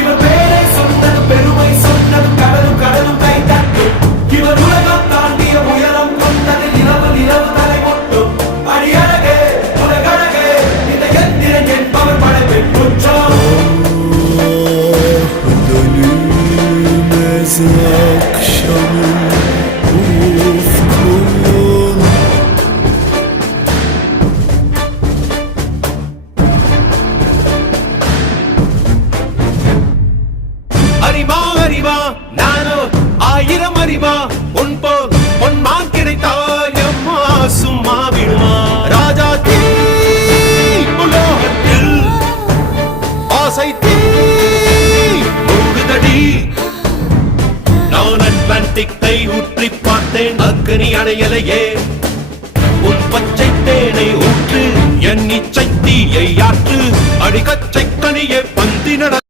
இவர் பேரை சொன்னது பெருமை சொன்னது கடலும் கடலும் கை தட்டும் இவர் உலகம் தாண்டிய உயரம் கொண்டது நிலவு நிலவு தலை மொட்டும் அடியழகே உலகழகே இந்த எந்திரன் என்பவர் படைப்பின் குற்றம் akşamın ufkun அறிவா அறிவா நானோ ஆயிரம் அறிவா உன் போல் பொன்மான் கிடைத்தாயம்மா சும்மா விடுமா ராஜா தீ உலோகத்தில் ஆசை தீ மூடுதடி நான் அட்லாண்டிக்கை ஊற்றி பார்த்தேன் அக்கனி அணையலையே உன் பச்சை தேனை ஊற்று என் இச்சை தீயை ஆற்று அடிக்கச்சை கனியே பந்தி நட